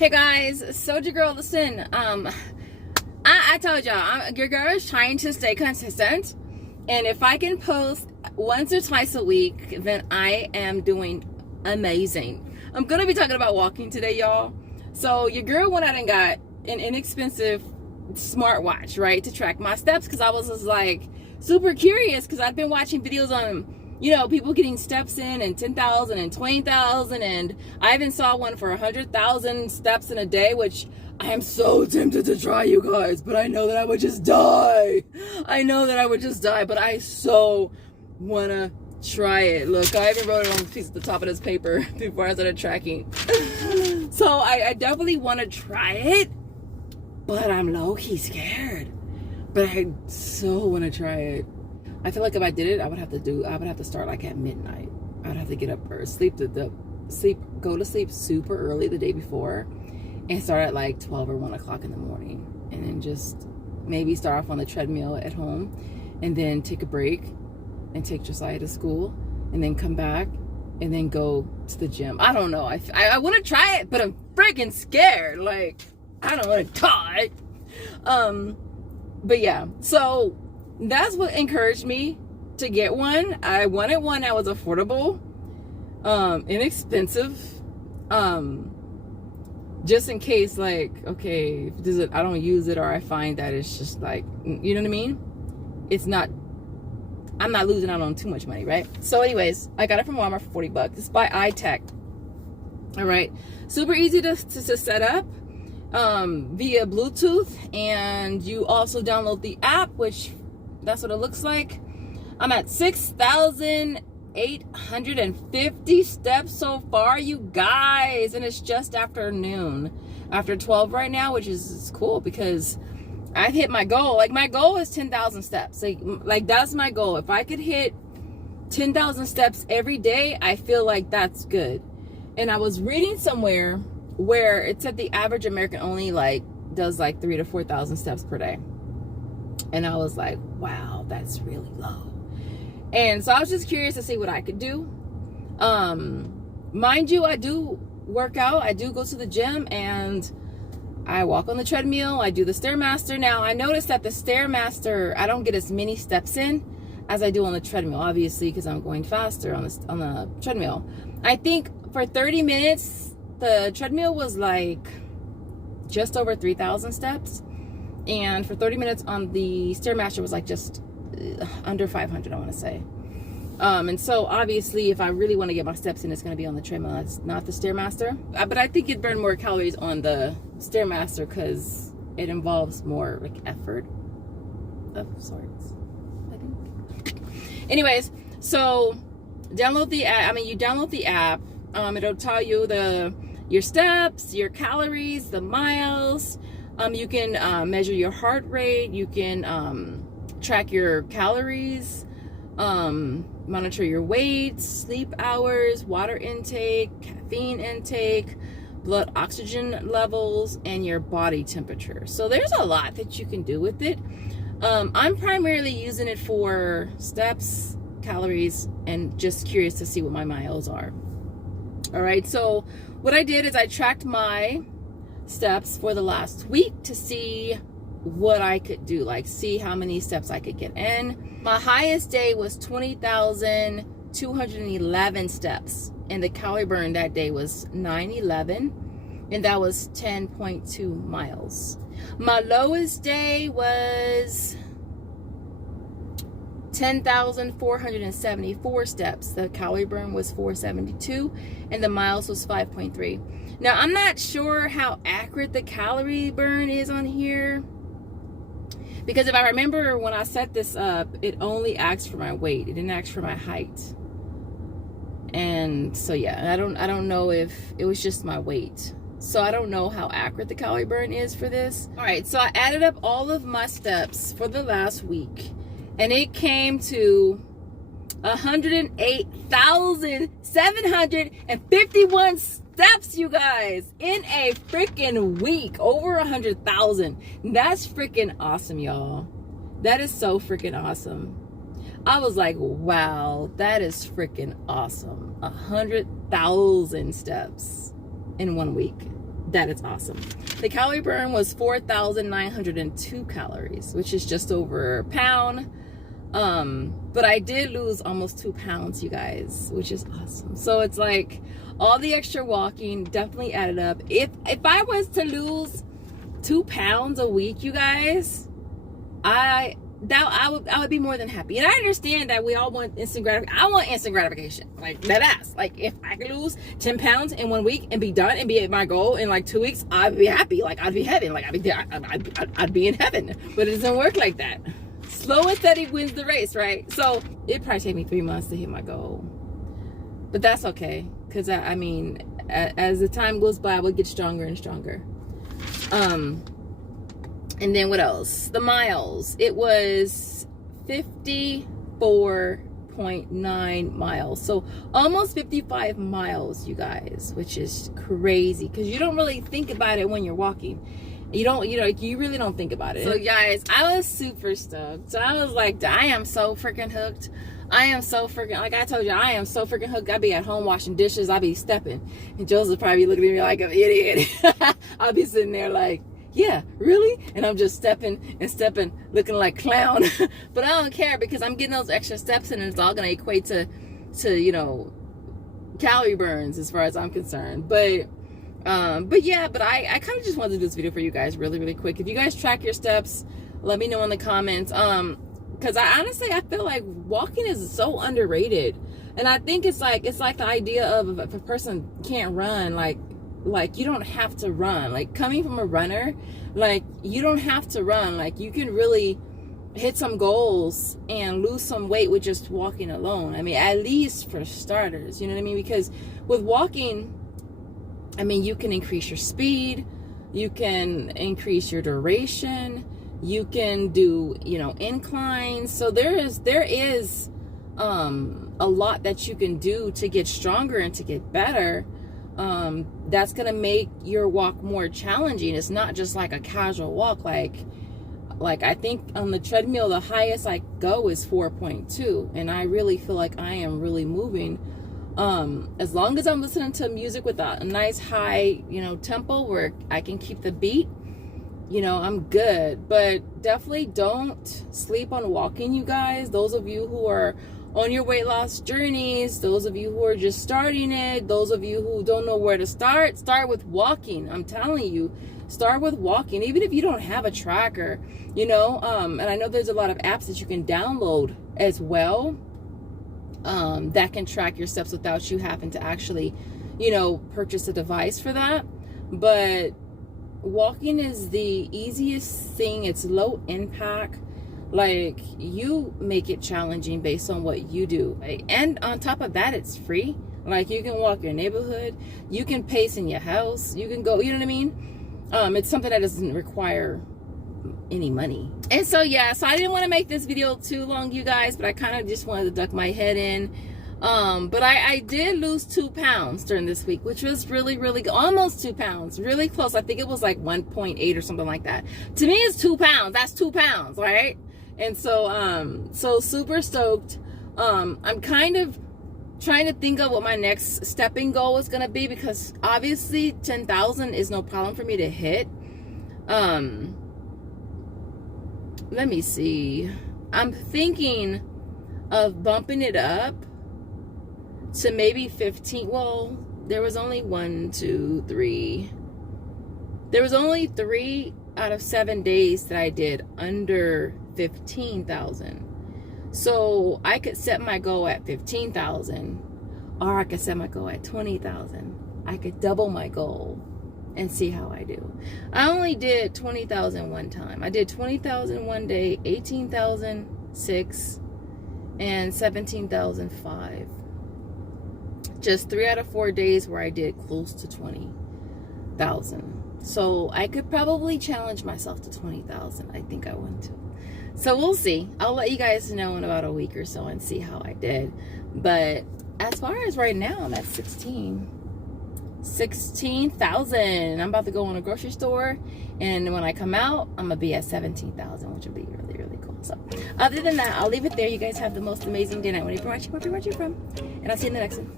Hey guys, Soldier Girl, listen, I told y'all, your girl is trying to stay consistent, and if I can post once or twice a week, then I am doing amazing. I'm gonna be talking about walking today, y'all. So your girl went out and got an inexpensive smartwatch, right, to track my steps, because I was just like super curious, because I've been watching videos on, you know, people getting steps in and 10,000 and 20,000, and I even saw one for 100,000 steps in a day, which I am so tempted to try, you guys, but I know that I would just die. I know that I would just die, but I so wanna try it. Look, I even wrote it on the piece at the top of this paper before I started tracking. So I definitely want to try it, but I'm low-key scared. But I so want to try it. I feel like if I did it, I would have to start like at midnight. I would have to get up or go to sleep super early the day before, and start at like 12 or 1 o'clock in the morning, and then just maybe start off on the treadmill at home, and then take a break and take Josiah to school, and then come back and then go to the gym. I don't know. I want to try it, but I'm freaking scared. Like, I don't want to die. But yeah, so that's what encouraged me to get one. I wanted one that was affordable, inexpensive, just in case, like, okay, I don't use it, or I find that it's just like, you know what I mean? I'm not losing out on too much money, right? So anyways, I got it from Walmart for $40. It's by iTech. All right, super easy to set up via Bluetooth, and you also download the app, which that's what it looks like. I'm at 6,850 steps so far, you guys, and it's just after noon, after 12 right now, which is cool because I've hit my goal. Like, my goal is 10,000 steps. Like that's my goal. If I could hit 10,000 steps every day, I feel like that's good. And I was reading somewhere where it said the average American only does 3,000 to 4,000 steps per day. And I was like, wow, that's really low. And so I was just curious to see what I could do. Mind you, I do work out. I do go to the gym, and I walk on the treadmill. I do the Stairmaster. Now, I noticed that the Stairmaster, I don't get as many steps in as I do on the treadmill, obviously, because I'm going faster on the treadmill. I think for 30 minutes, the treadmill was like just over 3,000 steps. And for 30 minutes on the Stairmaster was like just under 500, I want to say. And so obviously, if I really want to get my steps in, it's going to be on the treadmill. That's not the Stairmaster. But I think it'd burn more calories on the Stairmaster because it involves more like effort of sorts, I think. Anyways, so download the app. You download the app. It'll tell you your steps, your calories, the miles. You can measure your heart rate. You can track your calories, monitor your weight, sleep hours, water intake, caffeine intake, blood oxygen levels, and your body temperature. So there's a lot that you can do with it. I'm primarily using it for steps, calories, and just curious to see what my miles are. All right, so what I did is I tracked my steps for the last week to see what I could do, see how many steps I could get in. My highest day was 20,211 steps, and the calorie burn that day was 911, and that was 10.2 miles. My lowest day was 10,474 steps. The calorie burn was 472, and the miles was 5.3. Now, I'm not sure how accurate the calorie burn is on here, because if I remember when I set this up, it only asked for my weight. It didn't ask for my height. And so yeah, I don't know if it was just my weight. So I don't know how accurate the calorie burn is for this. All right, so I added up all of my steps for the last week, and it came to 108,751 steps, you guys, in a freaking week. Over 100,000. That's freaking awesome, y'all. That is so freaking awesome. I was like, wow, that is freaking awesome. 100,000 steps in 1 week. that is awesome. The calorie burn was 4,902 calories, which is just over a pound. But I did lose almost 2 pounds, you guys, which is awesome. So it's like all the extra walking definitely added up. If I was to lose 2 pounds a week, you guys, I would be more than happy. And I understand that we all want instant gratification. I want instant gratification, like that ass. Like if I could lose 10 pounds in 1 week and be done and be at my goal in like 2 weeks, I'd be happy. Like I'd be heaven. Like I'd be in heaven. But it doesn't work like that. Slow and steady wins the race, right? So it probably take me 3 months to hit my goal, but that's okay, because I mean, as the time goes by, we'll get stronger and stronger. And then what else? The miles. It was 54.9 miles. So almost 55 miles, you guys, which is crazy because you don't really think about it when you're walking. You really don't think about it. So guys, I was super stoked. So I was like, I am so freaking hooked. I am so freaking, like I told you, I am so freaking hooked. I'd be at home washing dishes. I'd be stepping. And Joseph probably looking at me like an idiot. I'll be sitting there like, yeah, really? And I'm just stepping and stepping, looking like clown. But I don't care because I'm getting those extra steps in, and it's all going to equate to, you know, calorie burns as far as I'm concerned. But yeah, but I kind of just wanted to do this video for you guys really, really quick. If you guys track your steps, let me know in the comments. Because I honestly, I feel like walking is so underrated. And I think it's like the idea of if a person can't run, like you don't have to run. Like coming from a runner, like you don't have to run. Like you can really hit some goals and lose some weight with just walking alone. I mean, at least for starters, you know what I mean? Because with walking, I mean, you can increase your speed, you can increase your duration, you can do, you know, inclines. So there is a lot that you can do to get stronger and to get better. That's gonna make your walk more challenging. It's not just like a casual walk. Like I think on the treadmill, the highest I go is 4.2, and I really feel like I am really moving. As long as I'm listening to music with a nice high, you know, tempo where I can keep the beat, you know, I'm good. But definitely don't sleep on walking, you guys. Those of you who are on your weight loss journeys, those of you who are just starting it, those of you who don't know where to start with walking. I'm telling you, start with walking. Even if you don't have a tracker, you know, and I know there's a lot of apps that you can download as well, that can track your steps without you having to actually, you know, purchase a device for that. But walking is the easiest thing. It's low impact. Like, you make it challenging based on what you do. Like, and on top of that, it's free. Like, you can walk your neighborhood, you can pace in your house, you can go, you know what I mean? It's something that doesn't require any money. And so yeah, so I didn't want to make this video too long, you guys, but I kind of just wanted to duck my head in. But I did lose 2 pounds during this week, which was really, really good. Almost 2 pounds, really close. I think it was like 1.8 or something like that. To me, it's 2 pounds. That's 2 pounds, right? And so, so super stoked. I'm kind of trying to think of what my next stepping goal is going to be, because obviously 10,000 is no problem for me to hit. Let me see. I'm thinking of bumping it up to maybe 15. Well, there was only 1, 2, 3. There was only 3 out of 7 days that I did under 15,000. So I could set my goal at 15,000, or I could set my goal at 20,000. I could double my goal and see how I do. I only did 20,000 one time. I did 20,000 one day, 18,006, and 17,005. Just 3 out of 4 days where I did close to 20,000. So I could probably challenge myself to 20,000. I think I want to. So we'll see. I'll let you guys know in about a week or so and see how I did. But as far as right now, I'm at 16,000. I'm about to go in a grocery store, and when I come out, I'm gonna be at 17,000, which will be really, really cool. So other than that, I'll leave it there. You guys have the most amazing day. Night, wherever you're watching from, and I'll see you in the next one.